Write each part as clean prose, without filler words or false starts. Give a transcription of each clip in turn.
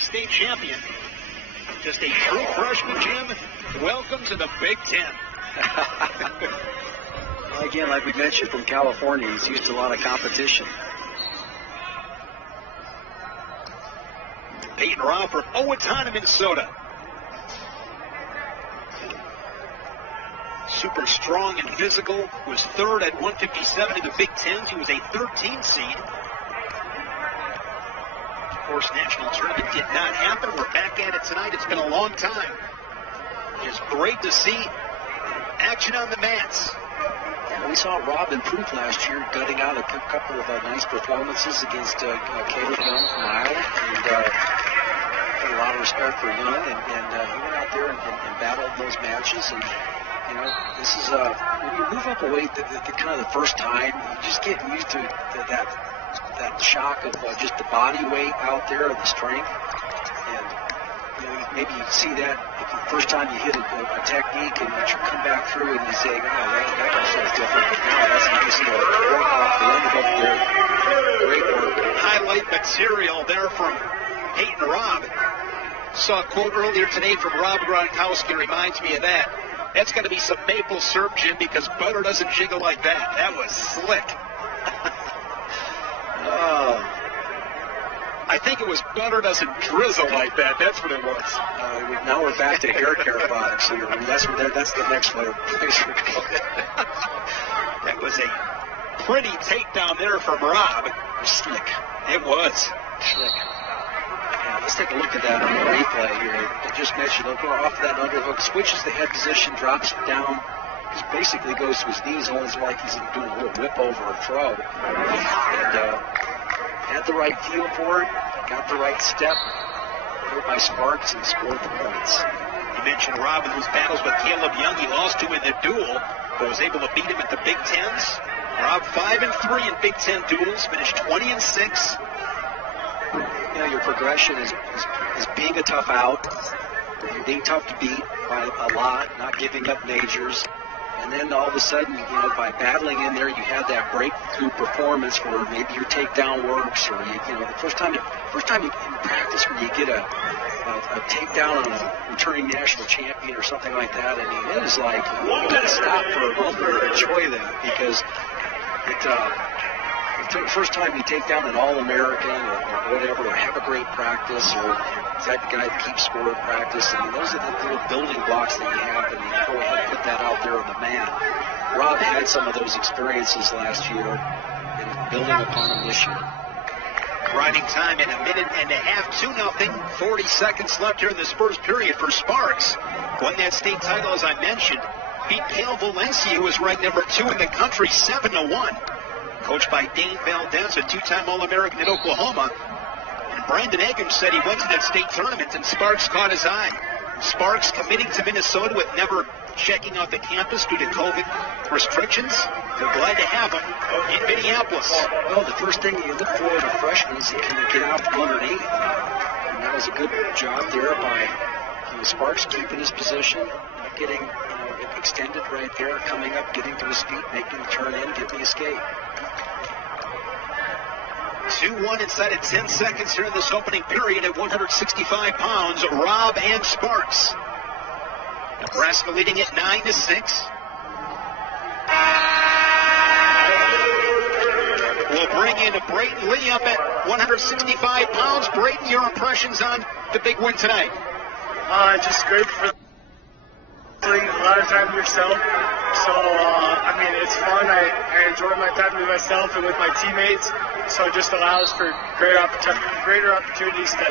State champion. Just a true freshman, Jim. Welcome to the Big Ten. Well, again, like we mentioned, from California, he's used a lot of competition. Peyton Robb from Owatonna, Minnesota. Super strong and physical. Was third at 157 in the Big Ten. He was a 13 seed. Of course, national tournament did not happen. We're back at it tonight. It's been a long time. It's great to see action on the mats. Yeah, we saw Robb improve last year, gutting out a couple of nice performances against Caleb Young from Iowa. And had a lot of respect for Young, and he went out there and battled those matches. And you know, this is when you move up a weight, the kind of the first time, you just get used to that shock of just the body weight out there, the strength. And you know, maybe you see that if the first time you hit a technique and you come back through and you say, oh, that also is different. But now that's nice to work off the end up there. Great work. Highlight material there from Peyton Robb. Saw a quote earlier today from Rob Gronkowski, reminds me of that. That's got to be some maple syrup, Jim, because butter doesn't jiggle like that. That was slick. I think it was butter doesn't drizzle like that. That's what it was. Now we're back to hair care products here. I mean, that's the next layer. That was a pretty takedown there from Robb. Slick. It was. Slick. Yeah, let's take a look at that on the replay here. I just mentioned, he'll go off that underhook, switches the head position, drops it down. Just basically goes to his knees, almost like he's doing a little whip over or throw. And had the right feel for it, got the right step, put by Sparks, and scored the points. You mentioned Robb in those battles with Caleb Young. He lost to in the duel, but was able to beat him at the Big Tens. Robb 5-3 in Big Ten duels, finished 20-6. You know, your progression is being a tough out, being tough to beat by a lot, not giving up majors. And then all of a sudden, you know, by battling in there, you had that breakthrough performance where maybe your takedown works, or you know, the first time in practice where you get a takedown on a returning national champion or something like that. I mean, it is like you got to stop for a moment and enjoy that, because the first time you take down an All-American or whatever, or have a great practice, or the type of guy that keeps score at practice, I mean, those are the little building blocks that you have, and you go ahead and put that out there on the mat. Robb had some of those experiences last year, and building upon them this year. Riding time in 1.5 minutes, 2-0. 40 seconds left here in this first period for Sparks. Won that state title, as I mentioned. Beat Pale Valencia, who was ranked number 2 in the country, 7-1. Coached by Dane Valdez, a 2-time All-American at Oklahoma. And Brandon Eggum said he went to that state tournament and Sparks caught his eye. Sparks committing to Minnesota with never checking out the campus due to COVID restrictions. They're glad to have him in Minneapolis. Well, the first thing you look for in a freshman is can you get out from underneath. And that was a good job there by Sparks keeping his position, not getting extended right there, coming up, getting to his feet, making the turn in, getting the escape. 2-1 inside of 10 seconds here in this opening period at 165 pounds, Robb and Sparks. Nebraska leading it 9-6. We'll bring in Brayton Lee up at 165 pounds. Brayton, your impressions on the big win tonight? Just great for a lot of time yourself. So, I mean, it's fun. I enjoy my time with myself and with my teammates. So it just allows for greater opportunities to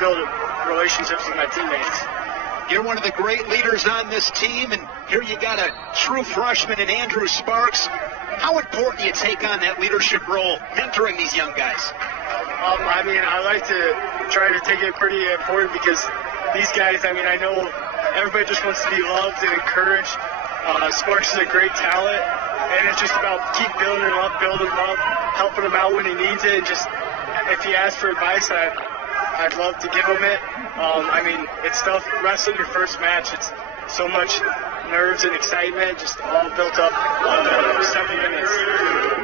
build relationships with my teammates. You're one of the great leaders on this team, and here you got a true freshman in Andrew Sparks. How important do you take on that leadership role, mentoring these young guys? I mean, I like to try to take it pretty important, because these guys, I mean, I know everybody just wants to be loved and encouraged. Sparks is a great talent, and it's just about keep building him up, helping him out when he needs it. And just if he asks for advice, I'd love to give him it. I mean, it's tough wrestling your first match. It's so much nerves and excitement, just all built up in 7 minutes.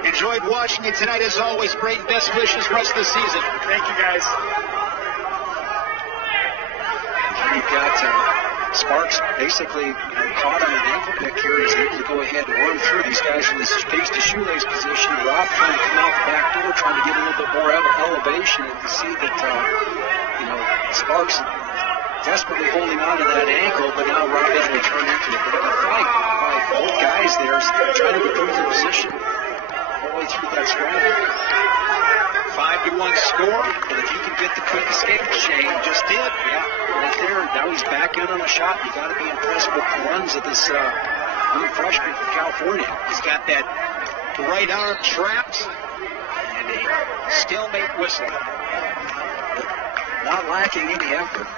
Enjoyed watching you tonight as always. Great best wishes rest of the season. Thank you, guys. got Sparks basically caught on an ankle pick here. He's able to go ahead and run through these guys in this face to shoelace position. Robb trying to come out the back door, trying to get a little bit more elevation, and to see that Sparks desperately holding on to that ankle, but now Robb able to turn into a bit of a fight by both guys there, trying to improve their position all the way through that scramble. 5-1 score. And if you can get the quick escape, Shane just did. Yeah, right there. Now he's back in on a shot. You got to be impressed with the runs of this young freshman from California. He's got that right arm trapped and a stalemate whistle. Not lacking any effort.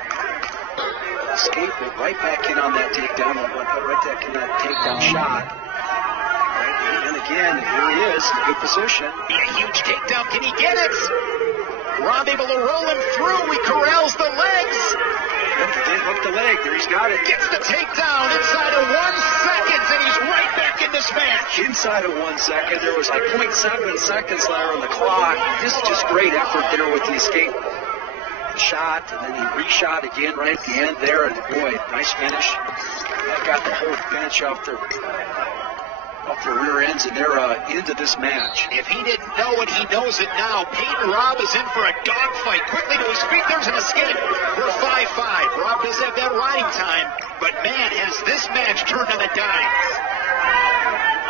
Escape it right back in on that takedown. Right back in that takedown shot. And again, here he is, in good position. Be a huge takedown. Can he get it? Robb able to roll him through. He corrals the legs. Hook the leg. There he's got it. Gets the takedown inside of 1 second, and he's right back in this match. Inside of 1 second. There was like 0.7 seconds there on the clock. Just great effort there with the escape shot, and then he reshot again right at the end there, and boy, nice finish. That got the whole bench off their rear ends, and they're into this match. If he didn't know it, he knows it now. Peyton Robb is in for a dogfight. Quickly to his feet, there's an escape. We're 5-5. Robb does have that riding time, but man, has this match turned on a dime.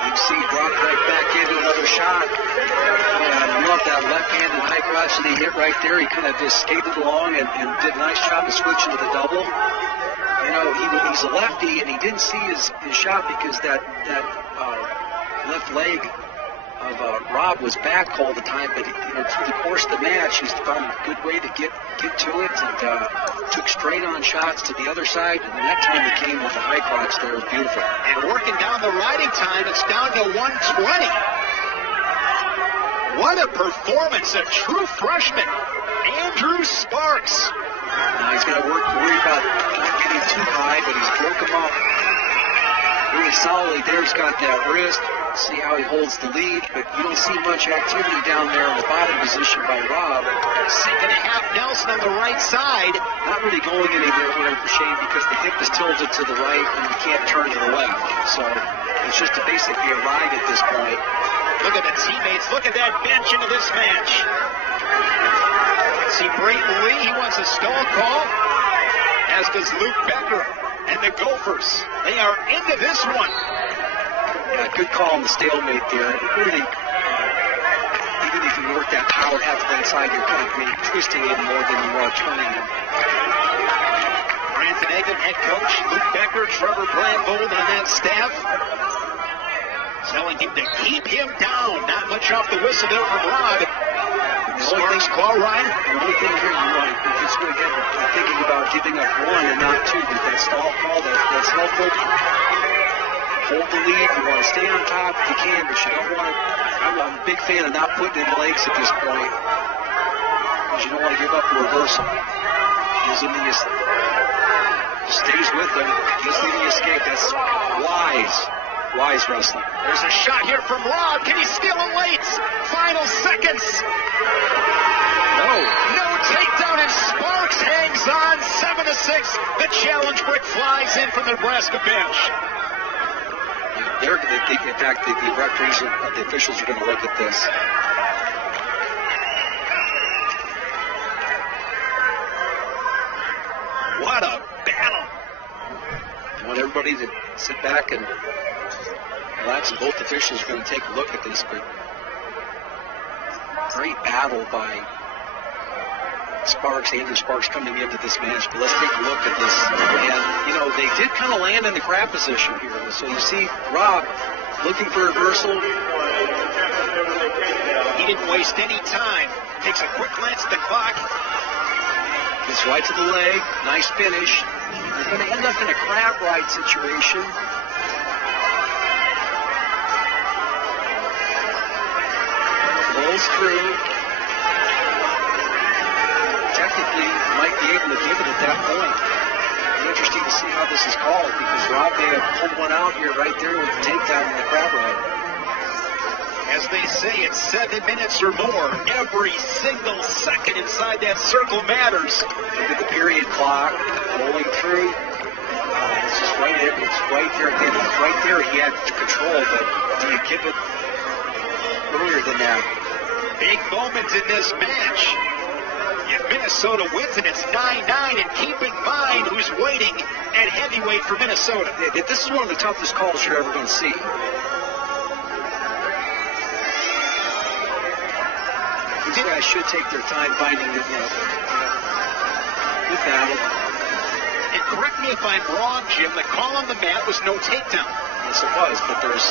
You see Robb right back into another shot. I love that left-handed high crotch that he hit right there. He kind of just skated along and did a nice job of switching to the double. He's a lefty, and he didn't see his shot because that left leg of Robb was back all the time. But through the course of the match, he's found a good way to get to it, and took straight-on shots to the other side. And that time he came with the high crotch there. It was beautiful. And working down the riding time, it's down to 120. What a performance, a true freshman, Andrew Sparks. Now he's got to worry about not getting too high, but he's broke him up really solidly there. He's got that wrist. See how he holds the lead, but you don't see much activity down there in the bottom position by Robb. Second and a half Nelson on the right side. Not really going anywhere for Shane because the hip is tilted to the right and you can't turn to the left. So it's just basically a ride at this point. Look at the teammates. Look at that bench into this match. See Brayton Lee, he wants a stall call, as does Luke Becker and the Gophers. They are into this one. Yeah, good call on the stalemate there. Really, even if you work that power half of that side, you're kind of twisting it more than you are turning it. Brandon Egan, head coach, Luke Becker, Trevor Blandvold on that staff, telling him to keep him down. Not much off the whistle there from Robb. Sparks claw ride. The only thing here you want, if it's going to get thinking about giving up one and not two, but that stall call, that's helpful. Hold the lead. You want to stay on top if you can, but you don't want to. I'm a big fan of not putting in legs at this point because you don't want to give up a reversal. Gives him the stays with him. Gives him the escape. That's wise wrestling. There's a shot here from Robb. Can he steal him late? Final seconds. No takedown, and Sparks hangs on 7-6. The challenge brick flies in from the Nebraska bench. In fact, the referees and the officials are going to look at this. What a battle. I want everybody to sit back and relax, and both officials are going to take a look at this, but great battle by Andrew Sparks coming into this match. But let's take a look at this. And, they did kind of land in the crab position here. So you see Robb looking for a reversal. He didn't waste any time. Takes a quick glance at the clock. Gets right to the leg. Nice finish. He's going to end up in a crab ride situation. Rolls through. Technically, might be able to give it at that point. It'll be interesting to see how this is called because Robb may have pulled one out here right there with the takedown in the crab ride. As they say, it's 7 minutes or more. Every single second inside that circle matters. Look at the period clock rolling through. It's just right there. It's right there. It's right there. He had control, but do you give it earlier than that? Big moment in this match. If Minnesota wins it, it's 9-9, and keep in mind who's waiting at heavyweight for Minnesota. This is one of the toughest calls you're ever going to see. These guys should take their time finding it, good battle. And correct me if I'm wrong, Jim, the call on the mat was no takedown. Yes, it was, but there's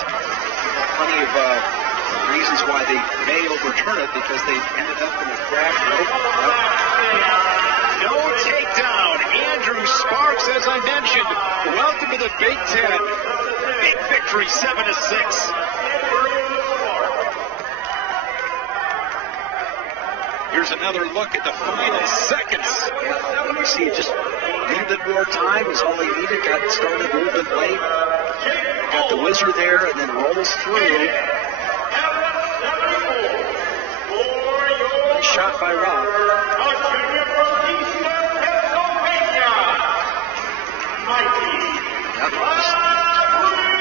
plenty of reasons why they may overturn it because they ended up in a crash. No takedown. Andrew Sparks, as I mentioned, welcome to the Big Ten. Big victory, 7-6. Here's another look at the final seconds. And you see just a little bit more time is all they needed. Got started a little bit late. Got the whizzer there and then rolls through. Nice shot by Robb.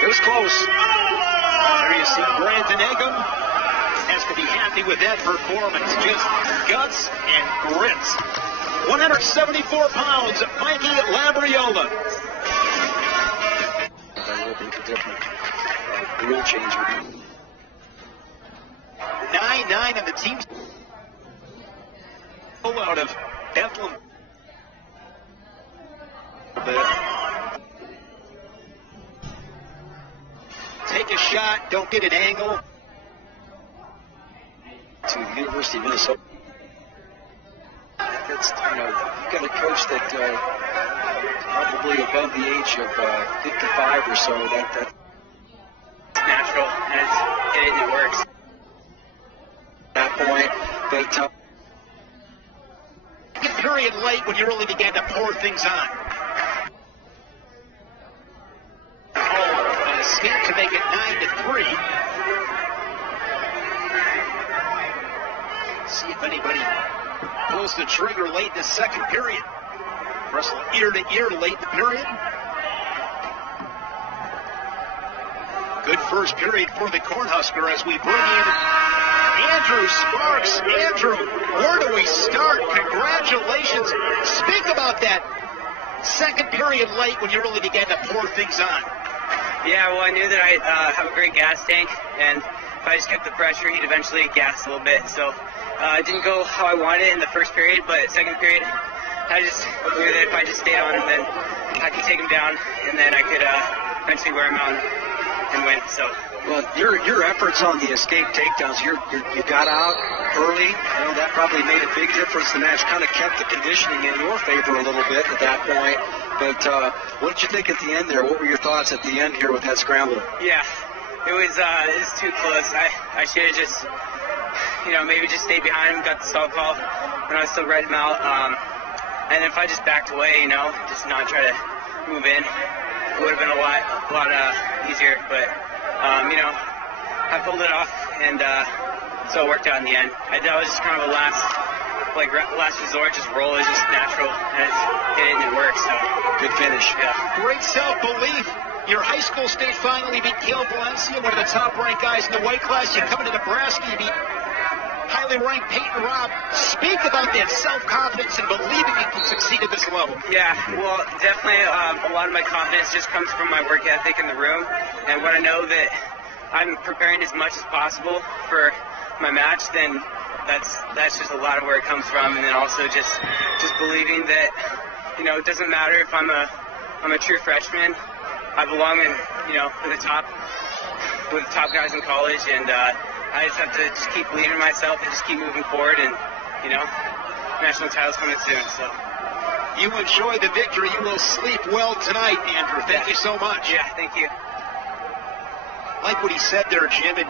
It was close. There you see Brandon Eggum has to be happy with that performance. Just guts and grit. 174 pounds, Mikey Labriola. That will make a difference. Rule changer. 9-9 and the team out of Bethlehem. Take a shot, don't get an angle. To the University of Minnesota. That's, you've got a coach that probably above the age of 55 or so. That's natural, and it works. At that point, but period late when you really began to pour things on. On a skate to make it 9-3. See if anybody pulls the trigger late in the second period. Wrestle ear to ear late in the period. Good first period for the Cornhusker as we bring in Andrew Sparks. Andrew, where do we start? Congratulations. Speak about that second period late when you really began to pour things on. Yeah, well, I knew that I have a great gas tank, and if I just kept the pressure, he'd eventually gas a little bit. So it didn't go how I wanted in the first period, but second period, I just knew that if I just stayed on him, then I could take him down, and then I could eventually wear him out and win. So. Well, your efforts on the escape takedowns, you got out early. That probably made a big difference. The match kind of kept the conditioning in your favor a little bit at that point. But what did you think at the end there? What were your thoughts at the end here with that scramble? Yeah, it was too close. I should have just, maybe just stayed behind him, got the stall call when I was still riding him out. And if I just backed away, just not try to move in, it would have been a lot easier. But I pulled it off, and so it worked out in the end. That was just kind of a last resort, just roll is just natural, and it works. So good finish. Yeah. Great self-belief. Your high school state finally beat Caleb Valencia, one of the top-ranked guys in the weight class. You come into Nebraska, you beat highly ranked Peyton Robb. Speak about that self-confidence and believing you can succeed at this level. Yeah, well, definitely a lot of my confidence just comes from my work ethic in the room, and when I know that I'm preparing as much as possible for my match, then that's just a lot of where it comes from. And then also just believing that it doesn't matter if I'm a true freshman. I belong in with the top guys in college, and I just have to just keep believing in myself and just keep moving forward. And national title's coming soon. So you enjoy the victory. You will sleep well tonight, Andrew. Thank you so much. Yeah, thank you. Like what he said there, Jim. And